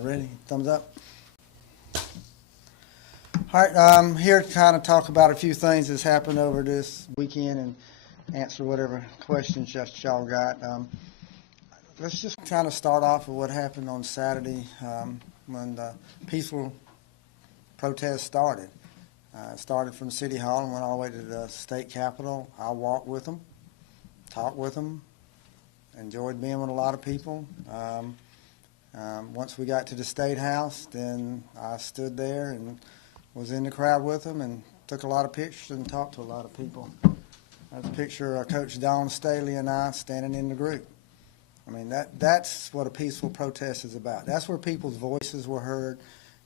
Ready? Thumbs up. All right, I'm here to kind of talk about a few things that's happened over this weekend and answer whatever questions that y'all got. Let's just kind of start off with what happened on Saturday when the peaceful protest started. It started from City Hall and went all the way to the state capitol. I walked with them, talked with them, enjoyed being with a lot of people. Once we got to the State House, then I stood there and was in the crowd with them and took a lot of pictures and talked to a lot of people. There's a picture of Coach Don Staley and I standing in the group. I mean, that's what a peaceful protest is about. That's where people's voices were heard.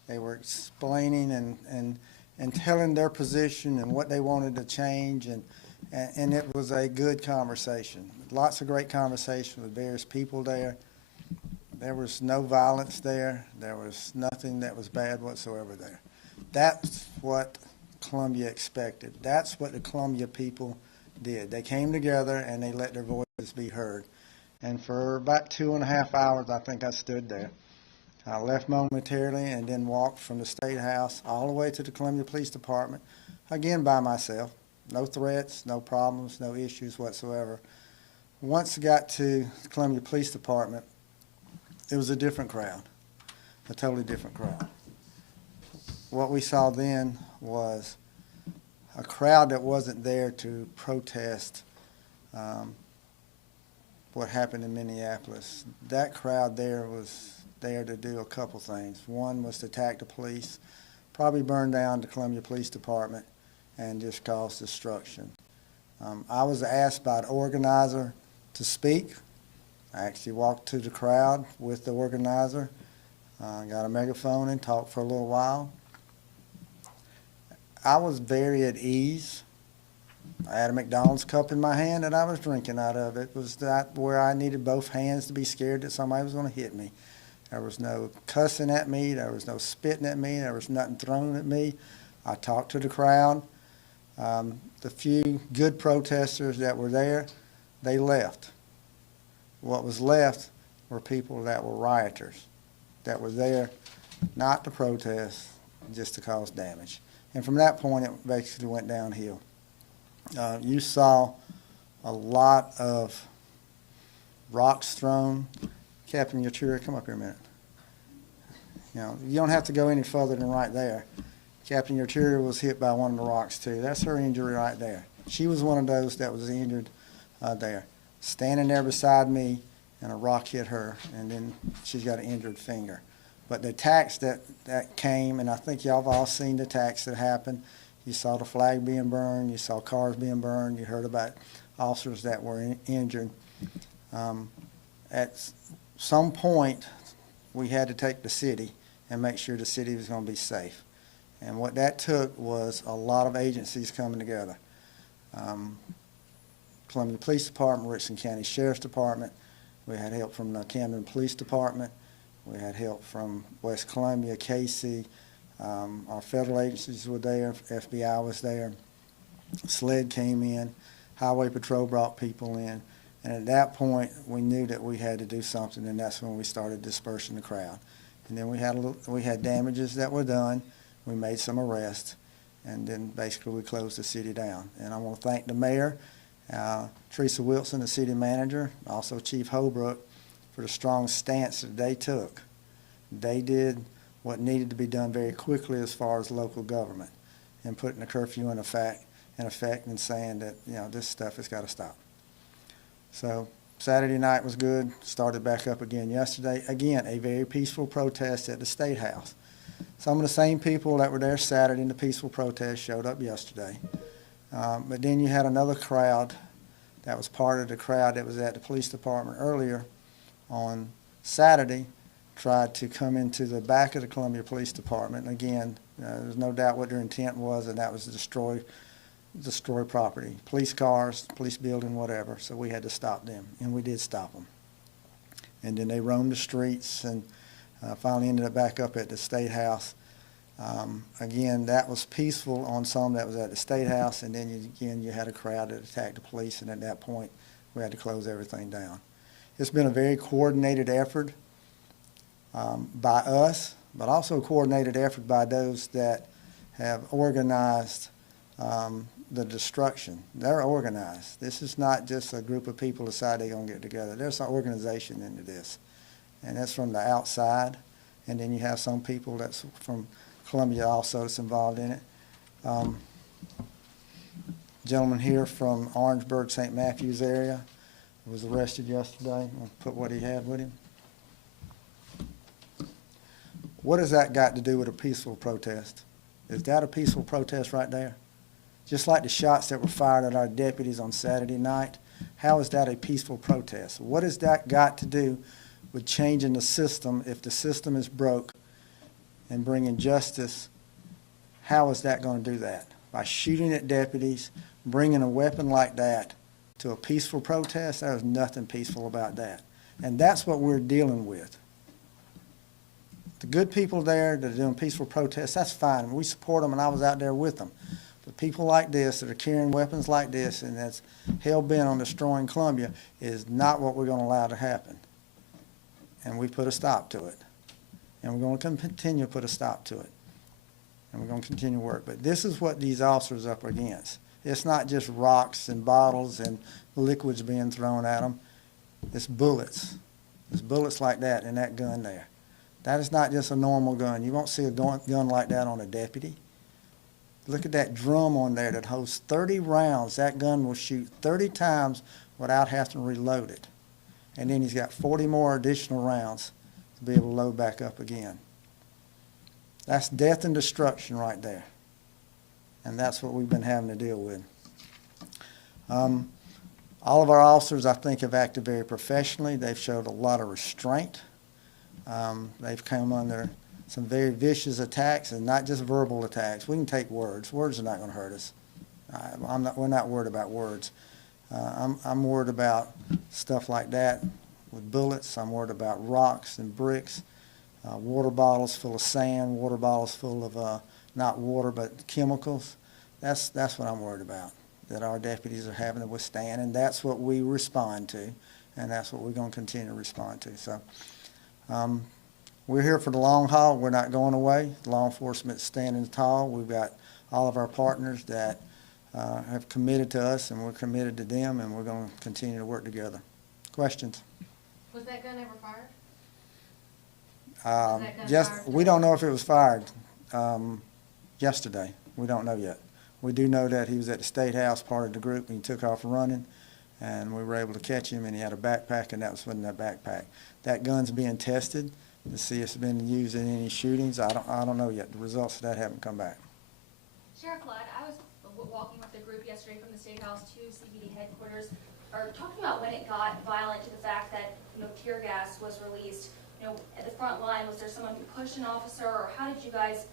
They were explaining and telling their position and what they wanted to change, and it was a good conversation. Lots of great conversation with various people there. There was no violence there. There was nothing that was bad whatsoever there. That's what Columbia expected. That's what the Columbia people did. They came together and they let their voices be heard. And for about 2.5 hours, I think I stood there. I left momentarily and then walked from the State House all the way to the Columbia Police Department, again by myself. No threats, no problems, no issues whatsoever. Once I got to the Columbia Police Department, it was a different crowd, a totally different crowd. What we saw then was a crowd that wasn't there to protest what happened in Minneapolis. That crowd there was there to do a couple things. One was to attack the police, probably burn down the Columbia Police Department, and just cause destruction. I was asked by the organizer to speak. I actually walked to the crowd with the organizer, got a megaphone and talked for a little while. I was very at ease. I had a McDonald's cup in my hand that I was drinking out of. It was not where I needed both hands to be scared that somebody was going to hit me. There was no cussing at me. There was no spitting at me. There was nothing thrown at me. I talked to the crowd. The few good protesters that were there, they left. What was left were people that were rioters, that were there not to protest, just to cause damage. And from that point, it basically went downhill. You saw a lot of rocks thrown. Captain Yachira, come up here a minute. You don't have to go any further than right there. Captain Yachira was hit by one of the rocks too. That's her injury right there. She was one of those that was injured there. Standing there beside me, and a rock hit her, and then she's got an injured finger. But the attacks that came, and I think y'all have all seen the attacks that happened. You saw the flag being burned. You saw cars being burned. You heard about officers that were injured. At some point, we had to take the city and make sure the city was going to be safe. And what that took was a lot of agencies coming together. Columbia Police Department, Richland County Sheriff's Department. We had help from the Camden Police Department. We had help from West Columbia, Casey. Our federal agencies were there. FBI was there. SLED came in. Highway Patrol brought people in. And at that point, we knew that we had to do something, and that's when we started dispersing the crowd. And then we had damages that were done. We made some arrests, and then basically we closed the city down. And I want to thank the mayor, Teresa Wilson, the city manager, also Chief Holbrook, for the strong stance that they took. They did what needed to be done very quickly as far as local government, and putting the curfew in effect and saying that this stuff has got to stop. So Saturday night was good. Started back up again yesterday. Again, a very peaceful protest at the State House. Some of the same people that were there Saturday in the peaceful protest showed up yesterday. But then you had another crowd that was part of the crowd that was at the police department earlier on Saturday, tried to come into the back of the Columbia Police Department. And again, there's no doubt what their intent was, and that was to destroy property, police cars, police building, whatever. So we had to stop them, and we did stop them. And then they roamed the streets and finally ended up back up at the State House. Again, that was peaceful on some that was at the State House, and then you had a crowd that attacked the police, and at that point we had to close everything down. It's been a very coordinated effort. by us, but also a coordinated effort by those that have organized the destruction. They're organized. This is not just a group of people decide they're going to get together. There's some organization into this, and that's from the outside. And then you have some people that's from Columbia also that's involved in it. Gentleman here from Orangeburg, St. Matthews area was arrested yesterday. I'll put what he had with him. What has that got to do with a peaceful protest? Is that a peaceful protest right there? Just like the shots that were fired at our deputies on Saturday night, how is that a peaceful protest? What has that got to do with changing the system? If the system is broke and bringing justice, how is that going to do that? By shooting at deputies, bringing a weapon like that to a peaceful protest, there's nothing peaceful about that. And that's what we're dealing with. The good people there that are doing peaceful protests, that's fine. We support them, and I was out there with them. But people like this that are carrying weapons like this and that's hell-bent on destroying Columbia is not what we're going to allow to happen. And we put a stop to it. And we're going to continue to put a stop to it. And we're going to continue to work. But this is what these officers are up against. It's not just rocks and bottles and liquids being thrown at them. It's bullets. There's bullets like that in that gun there. That is not just a normal gun. You won't see a gun like that on a deputy. Look at that drum on there that holds 30 rounds. That gun will shoot 30 times without having to reload it. And then he's got 40 more additional rounds to be able to load back up again. That's death and destruction right there. And that's what we've been having to deal with. All of our officers, I think, have acted very professionally. They've showed a lot of restraint. They've come under some very vicious attacks, and not just verbal attacks. We can take words. Words are not going to hurt us. We're not worried about words. I'm worried about stuff like that with bullets. I'm worried about rocks and bricks, water bottles full of sand, water bottles full of not water but chemicals. That's what I'm worried about, that our deputies are having to withstand, and that's what we respond to, and that's what we're going to continue to respond to. So we're here for the long haul. We're not going away. Law enforcement's standing tall. We've got all of our partners that have committed to us, and we're committed to them, and we're going to continue to work together. Questions? Was that gun ever fired? We don't know if it was fired yesterday. We don't know yet. We do know that he was at the State House, part of the group, and he took off running, and we were able to catch him, and he had a backpack, and that was in that backpack. That gun's being tested to see if it's been used in any shootings. I don't know yet. The results of that haven't come back. Sheriff Lott, I was walking with the group yesterday from the State House to CBD headquarters, talking about when it got violent to the fact that, tear gas was released. At the front line, was there someone who pushed an officer, or how did you guys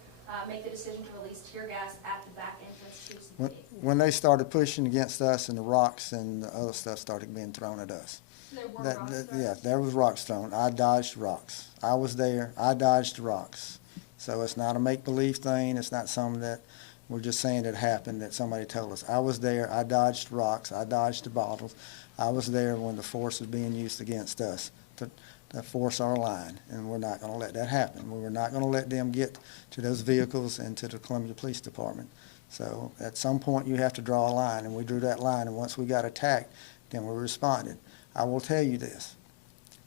make the decision to release tear gas at the back entrance to CBD? When they started pushing against us, and the rocks and the other stuff started being thrown at us. There were rocks thrown? Yeah, there was rocks thrown. I dodged rocks. I was there. I dodged rocks. So it's not a make-believe thing. It's not something that we're just saying it happened, that somebody told us. I was there. I dodged rocks. I dodged the bottles. I was there when the force was being used against us to force our line, and we're not going to let that happen. We were not going to let them get to those vehicles and to the Columbia Police Department. So at some point you have to draw a line, and we drew that line, and once we got attacked, then we responded. I will tell you this,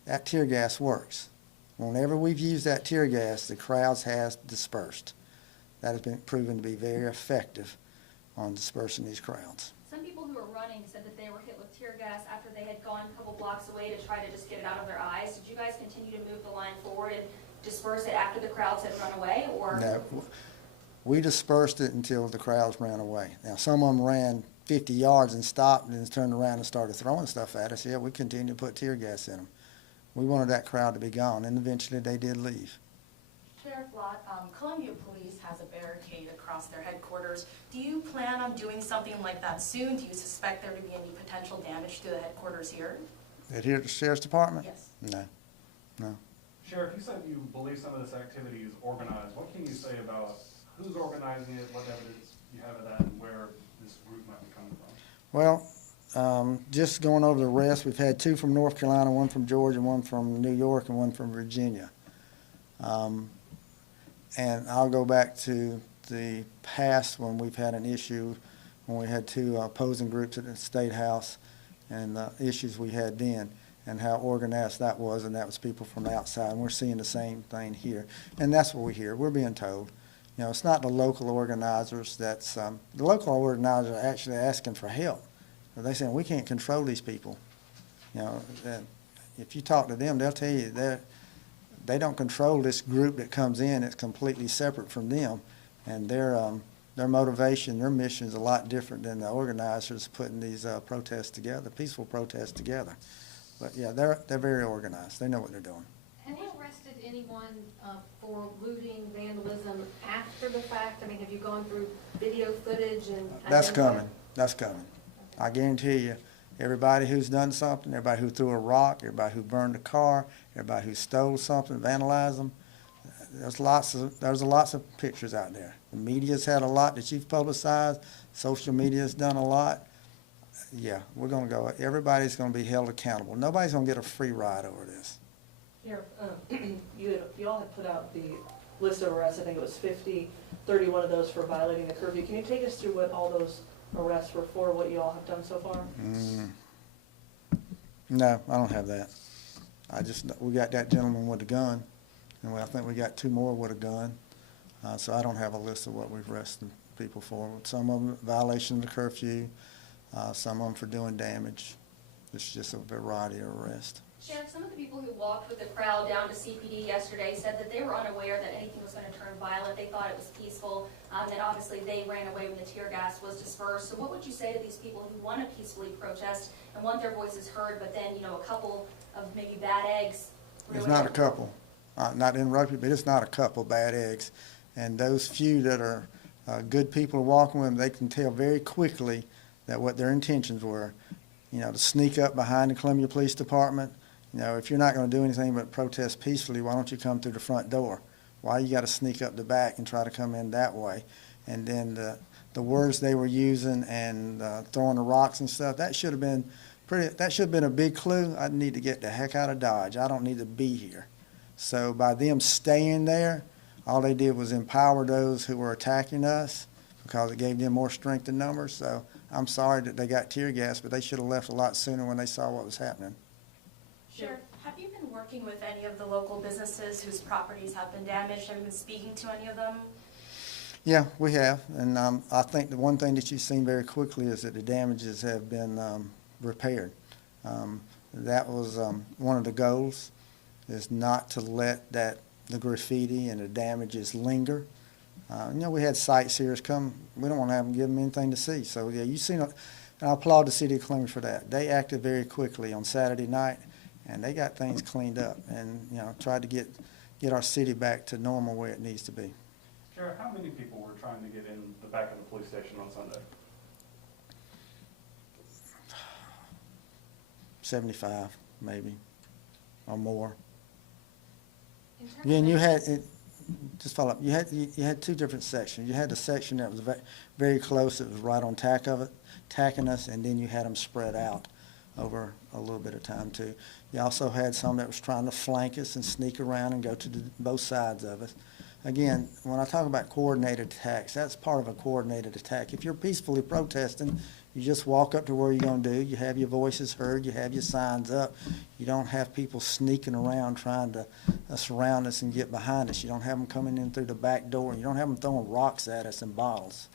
that tear gas works. Whenever we've used that tear gas, the crowds has dispersed. That has been proven to be very effective on dispersing these crowds. Some people who were running said that they were hit with tear gas after they had gone a couple blocks away to try to just get it out of their eyes. Did you guys continue to move the line forward and disperse it after the crowds had run away, or? No, we dispersed it until the crowds ran away. Now, some of them ran 50 yards and stopped and then turned around and started throwing stuff at us. Yeah, we continued to put tear gas in them. We wanted that crowd to be gone, and eventually they did leave. Sheriff Lott, Columbia Police has a barricade across their headquarters. Do you plan on doing something like that soon? Do you suspect there to be any potential damage to the headquarters here? Here at the Sheriff's Department? Yes. No. Sheriff, you said you believe some of this activity is organized. What can you say about who's organizing it, what evidence you have of that, and where this group might be coming from? Well, just going over the rest, we've had 2 from North Carolina, 1 from Georgia, 1 from New York, and 1 from Virginia. And I'll go back to the past when we've had an issue, when we had two opposing groups at the State House, and the issues we had then, and how organized that was, and that was people from the outside. And we're seeing the same thing here. And that's what we hear. We're being told. You know, it's not the local organizers that's, the local organizers are actually asking for help. They're saying, we can't control these people. You know, if you talk to them, they'll tell you that they don't control this group that comes in. It's completely separate from them. And their motivation, their mission is a lot different than the organizers putting these protests together, peaceful protests together. But yeah, they're very organized. They know what they're doing. Have you arrested anyone for looting, vandalism after the fact? I mean, have you gone through video footage and? That's coming. That's coming. I guarantee you, everybody who's done something, everybody who threw a rock, everybody who burned a car, everybody who stole something, vandalized them, there's lots of pictures out there. The media's had a lot that you've publicized. Social media's done a lot. Yeah, we're going to go. Everybody's going to be held accountable. Nobody's going to get a free ride over this. Sheriff, you all had put out the list of arrests. I think it was 50, 31 of those for violating the curfew. Can you take us through what all those arrests were for, what you all have done so far? No, I don't have that. We got that gentleman with the gun, and I think we got two more with a gun. So I don't have a list of what we've arrested people for. Some of them violation of the curfew, some of them for doing damage. It's just a variety of arrests. Sheriff, some of the people who walked with the crowd down to CPD yesterday said that they were unaware that anything was going to turn violent. They thought it was peaceful, that obviously they ran away when the tear gas was dispersed. So what would you say to these people who want to peacefully protest and want their voices heard, but then, you know, a couple of maybe bad eggs? It's not a couple. Not interrupted, but it's not a couple bad eggs. And those few that are good people walking with them, they can tell very quickly that what their intentions were. You know, to sneak up behind the Columbia Police Department. You know, if you're not going to do anything but protest peacefully, why don't you come through the front door? Why you got to sneak up the back and try to come in that way? And then the words they were using and throwing the rocks and stuff, that should have been a big clue. I need to get the heck out of Dodge. I don't need to be here. So by them staying there, all they did was empower those who were attacking us because it gave them more strength in numbers. So I'm sorry that they got tear gas, but they should have left a lot sooner when they saw what was happening. Sheriff, have you been working with any of the local businesses whose properties have been damaged? Have you been speaking to any of them? Yeah, we have. And I think the one thing that you've seen very quickly is that the damages have been repaired. That was one of the goals, is not to let the graffiti and the damages linger. You know, we had sightseers come. We don't want to have them give them anything to see. So, yeah, you've seen it. And I applaud the city of Columbia for that. They acted very quickly on Saturday night, and they got things cleaned up and, you know, tried to get our city back to normal where it needs to be. Sheriff, how many people were trying to get in the back of the police station on Sunday? 75, maybe, or more. In terms Yeah, and of- you had it. Just follow up. You had two different sections. You had the section that was very close. It was right on attacking us, and then you had them spread out over a little bit of time too. You also had some that was trying to flank us and sneak around and go to both sides of us. Again, when I talk about coordinated attacks, that's part of a coordinated attack. If you're peacefully protesting, you just walk up to where you're going to do. You have your voices heard. You have your signs up. You don't have people sneaking around trying to surround us and get behind us. You don't have them coming in through the back door. You don't have them throwing rocks at us and bottles.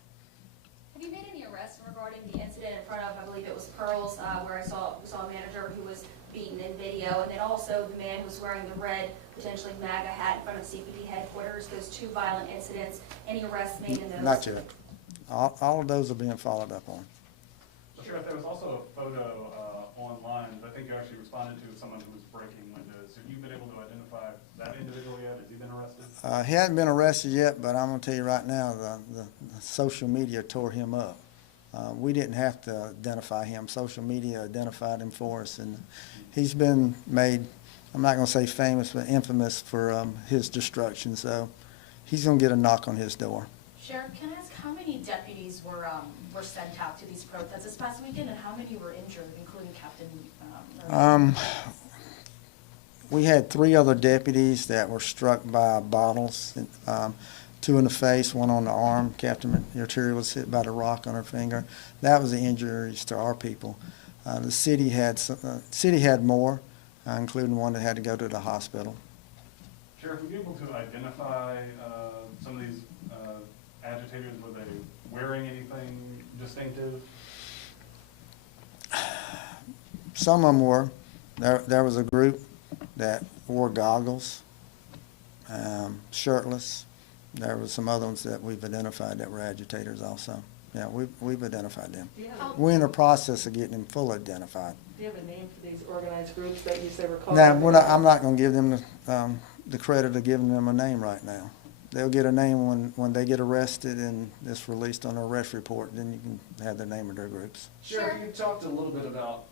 Have you made any arrests regarding the incident in front of, I believe it was Pearl's, where we saw a manager who was beaten in video, and then also the man who was wearing the red, potentially MAGA hat in front of CPD headquarters, those two violent incidents? Any arrests made in those? Not yet. All of those are being followed up on. So Sheriff, there was also a photo online, I think you actually responded to someone who was breaking windows. Have you been able to identify that individual yet? Has he been arrested? He hasn't been arrested yet, but I'm going to tell you right now, the social media tore him up. We didn't have to identify him. Social media identified him for us, and he's been made, I'm not going to say famous, but infamous for his destruction. So he's going to get a knock on his door. Sheriff, can I ask how many deputies were sent out to these protests this past weekend, and how many were injured, including Captain? We had 3 other deputies that were struck by bottles, 2 in the face, 1 on the arm. Captain Arteria was hit by the rock on her finger. That was the injuries to our people. The city had more, including one that had to go to the hospital. Sheriff, were you able to identify some of these agitators? Were they wearing anything distinctive? Some of them were. There was a group that wore goggles, shirtless. There was some other ones that we've identified that were agitators also. Yeah, we've identified them. Do you have, We're in the process of getting them fully identified. do you have a name for these organized groups that you say were called? Now, I'm not going to give them the credit of giving them a name right now. They'll get a name when they get arrested and it's released on their arrest report. Then you can have the name of their groups. Sheriff, you talked a little bit about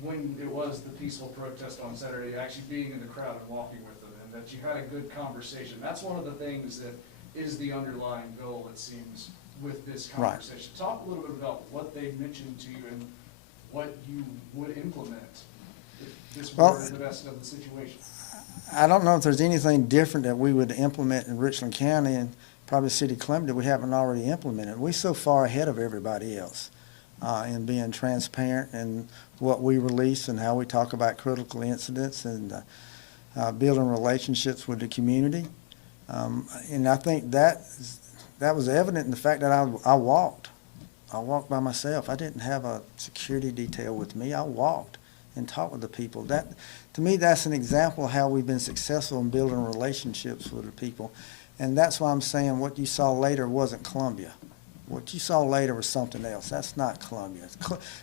when it was the peaceful protest on Saturday, actually being in the crowd and walking with them, and that you had a good conversation. That's one of the things that is the underlying goal, it seems, with this Right. conversation. Talk a little bit about what they mentioned to you and what you would implement if this Well, were the best of the situation. I don't know if there's anything different that we would implement in Richland County and probably City of Columbia that we haven't already implemented. We're so far ahead of everybody else in being transparent in what we release and how we talk about critical incidents and building relationships with the community. And I think that was evident in the fact that I walked. I walked by myself. I didn't have a security detail with me. I walked and talked with the people. That, to me, that's an example of how we've been successful in building relationships with the people. And that's why I'm saying what you saw later wasn't Columbia. What you saw later was something else. That's not Columbia.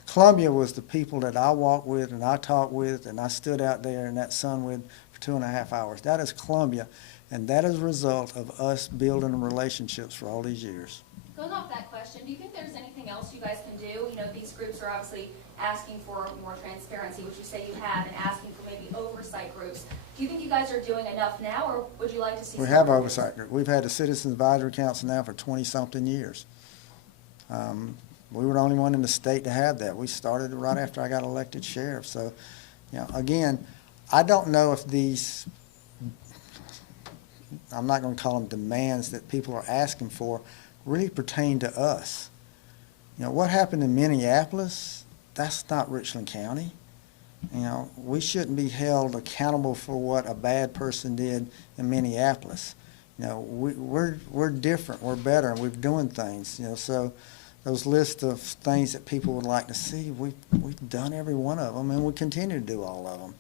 Columbia was the people that I walked with and I talked with and I stood out there in that sun with for 2.5 hours. That is Columbia, and that is a result of us building relationships for all these years. Going off that question, do you think there's anything else you guys can do? You know, these groups are obviously asking for more transparency, which you say you have, and asking for maybe oversight groups. Do you think you guys are doing enough now, or would you like to see? We some have more? oversight group. We've had the Citizens Advisory Council now for 20-something years. We were the only one in the state to have that. We started right after I got elected sheriff. So, you know, again, I don't know if these, I'm not going to call them demands that people are asking for, really pertain to us. You know, what happened in Minneapolis, that's not Richland County. You know, we shouldn't be held accountable for what a bad person did in Minneapolis. You know, we're different, we're better, and we're doing things. You know, so those lists of things that people would like to see, we've done every one of them, and we continue to do all of them.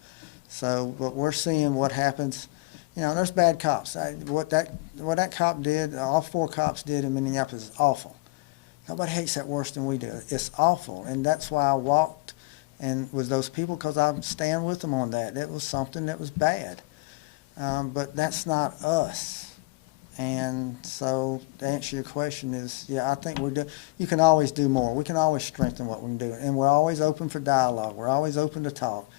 So, but we're seeing what happens. You know, there's bad cops. What that cop did, all 4 cops did in Minneapolis is awful. Nobody hates that worse than we do. It's awful, and that's why I walked and with those people, because I stand with them on that. It was something that was bad, but that's not us. And so to answer your question is, yeah, I think you can always do more. We can always strengthen what we can do, and we're always open for dialogue. We're always open to talk.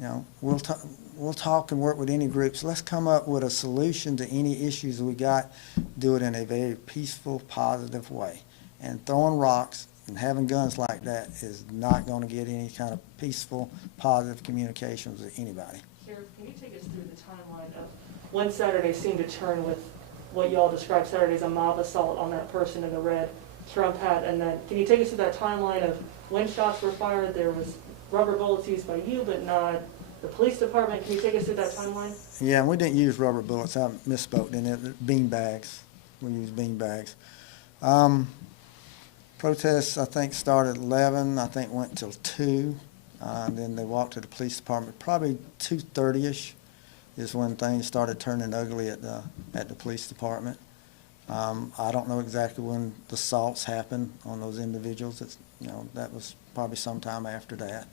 You know, we'll talk and work with any groups. Let's come up with a solution to any issues we got. Do it in a very peaceful, positive way. And throwing rocks and having guns like that is not going to get any kind of peaceful, positive communications with anybody. Sheriff, can you take us through the timeline of when Saturday seemed to turn with what you all described Saturday as a mob assault on that person in the red Trump hat, and then can you take us through that timeline of when shots were fired? There was rubber bullets used by you, but not the police department. Can you take us through that timeline? Yeah, and we didn't use rubber bullets. I misspoke, didn't it? Bean bags. We used bean bags. Protests, I think, started at 11. I think went till 2. Then they walked to the police department. Probably 2:30ish is when things started turning ugly at the police department. I don't know exactly when the assaults happened on those individuals. You know, that was probably sometime after that.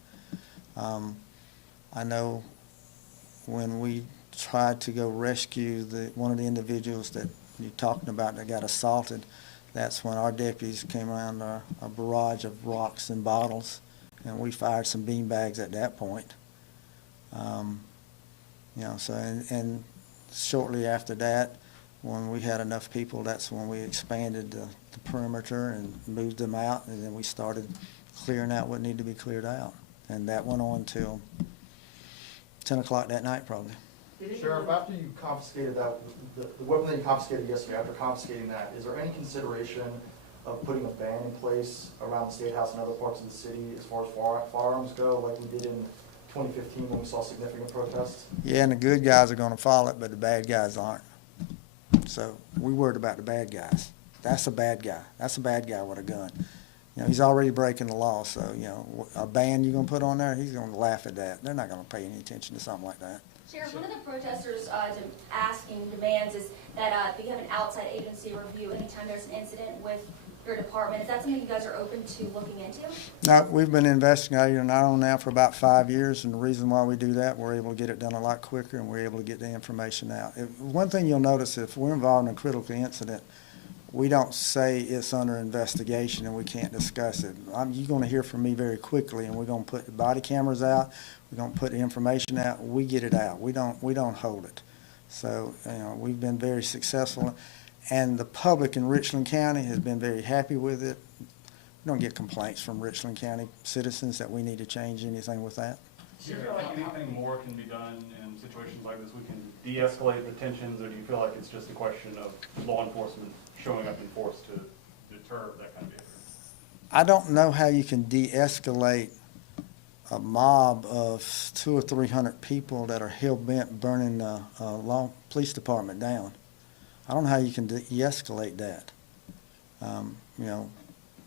I know when we tried to go rescue one of the individuals that you're talking about that got assaulted, that's when our deputies came around a barrage of rocks and bottles, and we fired some bean bags at that point. You know, so and shortly after that, when we had enough people, that's when we expanded the perimeter and moved them out, and then we started clearing out what needed to be cleared out. And that went on till 10 o'clock that night, probably. Sheriff, after you confiscated the weapon that you confiscated yesterday, after confiscating that, is there any consideration of putting a ban in place around the State House and other parts of the city as far as firearms go, like we did in 2015 when we saw significant protests? Yeah, and the good guys are gonna follow it, but the bad guys aren't. So we worried about the bad guys. That's a bad guy. That's a bad guy with a gun. You know, he's already breaking the law, so, you know, a ban you're gonna put on there, he's gonna laugh at that. They're not gonna pay any attention to something like that. Sheriff, one of the protesters demands is that you have an outside agency review anytime there's an incident with your department. Is that something you guys are open to looking into? No, we've been investigating our own now for about 5 years, and the reason why we do that, we're able to get it done a lot quicker, and we're able to get the information out. One thing you'll notice, if we're involved in a critical incident, we don't say it's under investigation and we can't discuss it. You're going to hear from me very quickly, and we're going to put the body cameras out. We're going to put the information out. We get it out. We don't hold it. So, you know, we've been very successful, and the public in Richland County has been very happy with it. We don't get complaints from Richland County citizens that we need to change anything with that. Do you feel like anything more can be done in situations like this? We can de-escalate the tensions, or do you feel like it's just a question of law enforcement showing up in force to deter that kind of behavior? I don't know how you can de-escalate a mob of 200 or 300 people that are hell-bent burning the police department down. I don't know how you can de-escalate that. You know,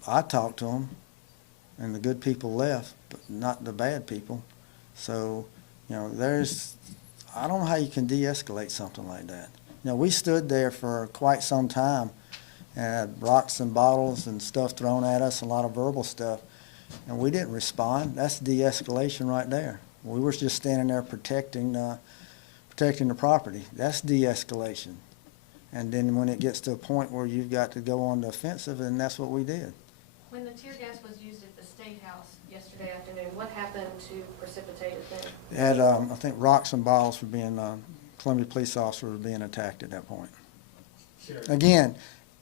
I talked to them, and the good people left, but not the bad people. So, you know, I don't know how you can de-escalate something like that. You know, we stood there for quite some time and had rocks and bottles and stuff thrown at us, a lot of verbal stuff, and we didn't respond. That's de-escalation right there. We were just standing there protecting the property. That's de-escalation. And then when it gets to a point where you've got to go on the offensive, then that's what we did. When the tear gas was used at the State House yesterday afternoon, what happened to precipitate it then? They had, I think, rocks and bottles were being, Columbia police officers were being attacked at that point. Sheriff. Again,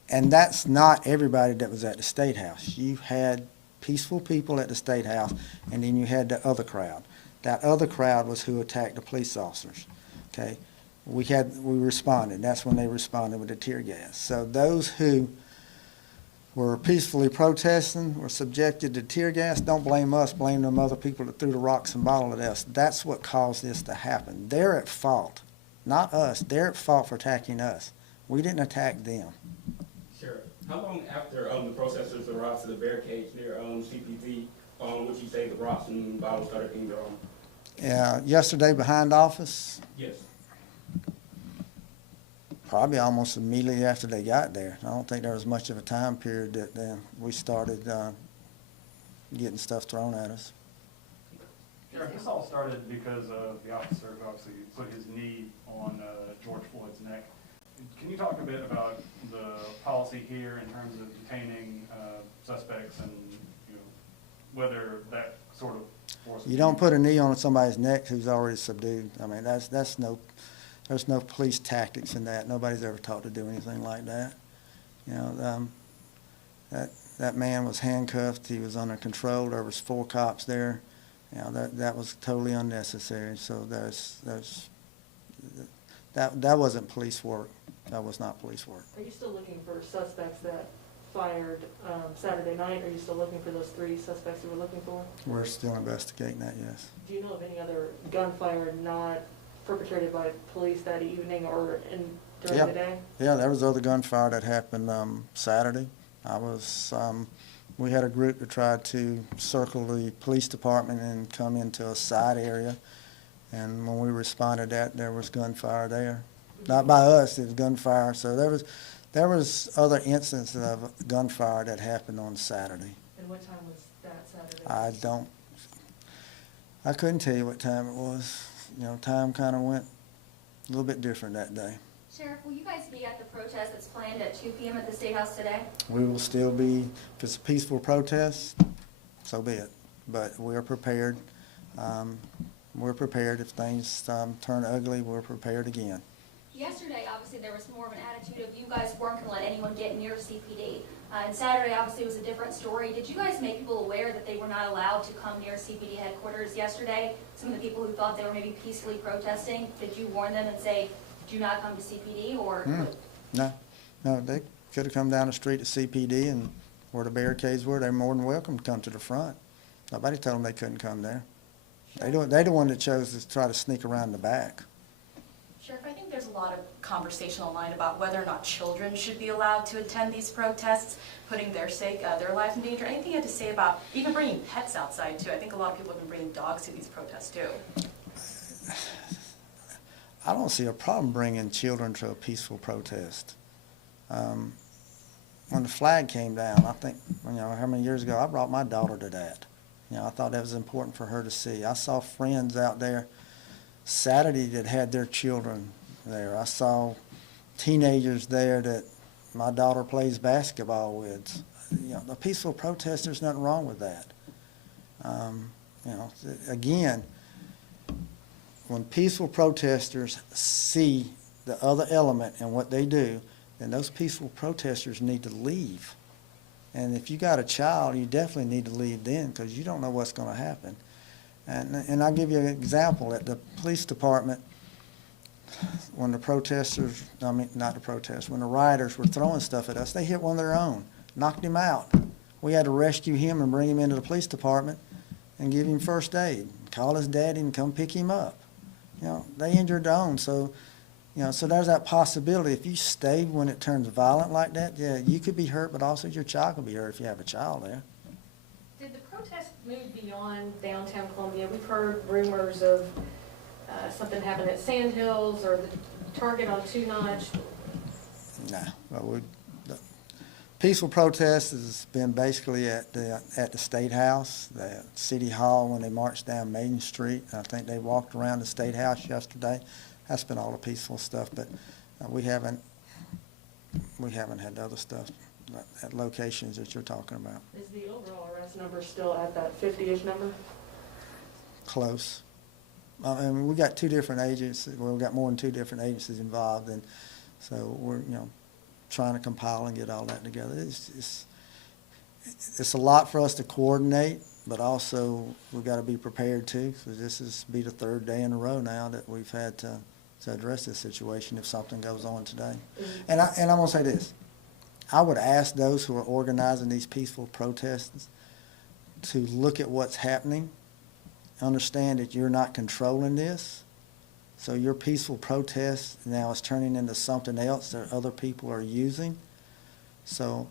and that's not everybody that was at the State House. You had peaceful people at the State House, and then you had the other crowd. That other crowd was who attacked the police officers, okay? We responded. That's when they responded with the tear gas. So those who were peacefully protesting were subjected to tear gas. Don't blame us, blame them other people that threw the rocks and bottles at us. That's what caused this to happen. They're at fault, not us. They're at fault for attacking us. We didn't attack them. Sheriff, how long after the protesters arrived to the barricades near CPT would you say the rocks and bottles started being thrown? Yesterday behind office, Yes. probably almost immediately after they got there. I don't think there was much of a time period that we started getting stuff thrown at us. Sheriff, this all started because of the officer who obviously put his knee on George Floyd's neck. Can you talk a bit about the policy here in terms of detaining suspects and, you know, whether that sort of force? You don't put a knee on somebody's neck who's already subdued. I mean, there's no police tactics in that. Nobody's ever taught to do anything like that. You know, that man was handcuffed. He was under control. There was 4 cops there. You know, that was totally unnecessary. So that wasn't police work. That was not police work. Are you still looking for suspects that fired Saturday night? Are you still looking for those 3 suspects you were looking for? We're still investigating that, yes. Do you know of any other gunfire not perpetrated by police that evening or during the day? Yeah, there was other gunfire that happened Saturday. We had a group that tried to circle the police department and come into a side area. And when we responded to that, there was gunfire there. Not by us, it was gunfire. So there was other instances of gunfire that happened on Saturday. And what time was that Saturday? I couldn't tell you what time it was. You know, time kind of went a little bit different that day. Sheriff, will you guys be at the protest that's planned at 2 p.m. at the State House today? We will still be, if it's a peaceful protest, so be it. But we're prepared. We're prepared. If things turn ugly, we're prepared again. Yesterday, obviously, there was more of an attitude of you guys weren't going to let anyone get near CPD. And Saturday obviously was a different story. Did you guys make people aware that they were not allowed to come near CPD headquarters yesterday? Some of the people who thought they were maybe peacefully protesting, did you warn them and say, do not come to CPD, or? No, they could have come down the street to CPD, and where the barricades were, they're more than welcome to come to the front. Nobody told them they couldn't come there. They're the one that chose to try to sneak around the back. Sheriff, I think there's a lot of conversation online about whether or not children should be allowed to attend these protests, putting their lives in danger. Anything you have to say about even bringing pets outside too? I think a lot of people have been bringing dogs to these protests too. I don't see a problem bringing children to a peaceful protest. When the flag came down, I think, how many years ago, I brought my daughter to that. I thought that was important for her to see. I saw friends out there Saturday that had their children there. I saw teenagers there that my daughter plays basketball with. A peaceful protest, there's nothing wrong with that. Again, when peaceful protesters see the other element and what they do, then those peaceful protesters need to leave. And if you got a child, you definitely need to leave then, because you don't know what's going to happen. And I'll give you an example. At the police department, when the protesters, when the rioters were throwing stuff at us, they hit one of their own, knocked him out. We had to rescue him and bring him into the police department and give him first aid, call his daddy and come pick him up. They injured their own. So there's that possibility. If you stay when it turns violent like that, yeah, you could be hurt, but also your child could be hurt if you have a child there. Did the protest move beyond downtown Columbia? We've heard rumors of something happened at Sand Hills or the Target on Two Notch. The peaceful protest has been basically at the State House, the City Hall when they marched down Main Street. I think they walked around the State House yesterday. That's been all the peaceful stuff, but we haven't had the other stuff at locations that you're talking about. Is the overall arrest number still at that 50-ish number? Close. We got two different agencies. Well, we got more than two different agencies involved, and so we're trying to compile and get all that together. It's a lot for us to coordinate, but also we've got to be prepared too. So this is be the third day in a row now that we've had to address this situation if something goes on today. And I'm gonna say this: I would ask those who are organizing these peaceful protests to look at what's happening, understand that you're not controlling this. So your peaceful protest now is turning into something else that other people are using. So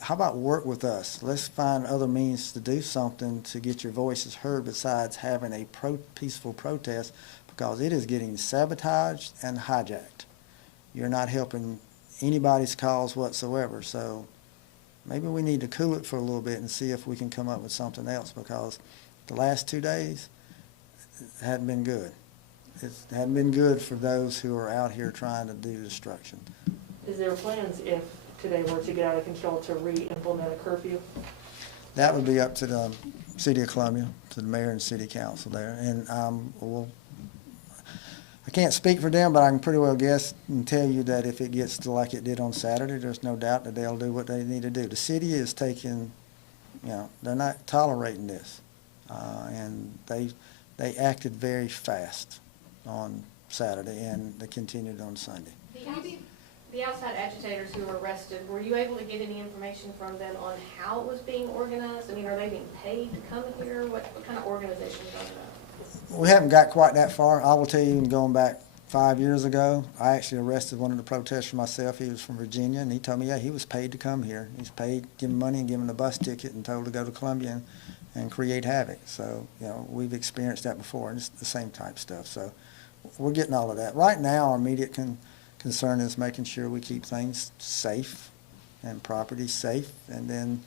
how about work with us? Let's find other means to do something to get your voices heard besides having a peaceful protest, because it is getting sabotaged and hijacked. You're not helping anybody's cause whatsoever. So maybe we need to cool it for a little bit and see if we can come up with something else, because the last 2 days hadn't been good. It hadn't been good for those who are out here trying to do destruction. Is there plans, if today were to get out of control, to re-implement a curfew? That would be up to the City of Columbia, to the mayor and city council there. And I can't speak for them, but I can pretty well guess and tell you that if it gets to like it did on Saturday, there's no doubt that they'll do what they need to do. The city is taking, they're not tolerating this. And they acted very fast on Saturday, and they continued on Sunday. The outside agitators who were arrested, were you able to get any information from them on how it was being organized? I mean, are they being paid to come here? What kind of organization are they? We haven't got quite that far. I will tell you, even going back 5 years ago, I actually arrested one of the protesters myself. He was from Virginia, and he told me, yeah, he was paid to come here. He's paid, given money and given a bus ticket and told to go to Columbia and create havoc. So, we've experienced that before, and it's the same type stuff. So we're getting all of that. Right now, our immediate concern is making sure we keep things safe and property safe, and then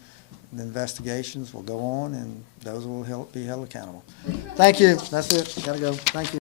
the investigations will go on, and those will be held accountable. Thank you. That's it. Gotta go. Thank you.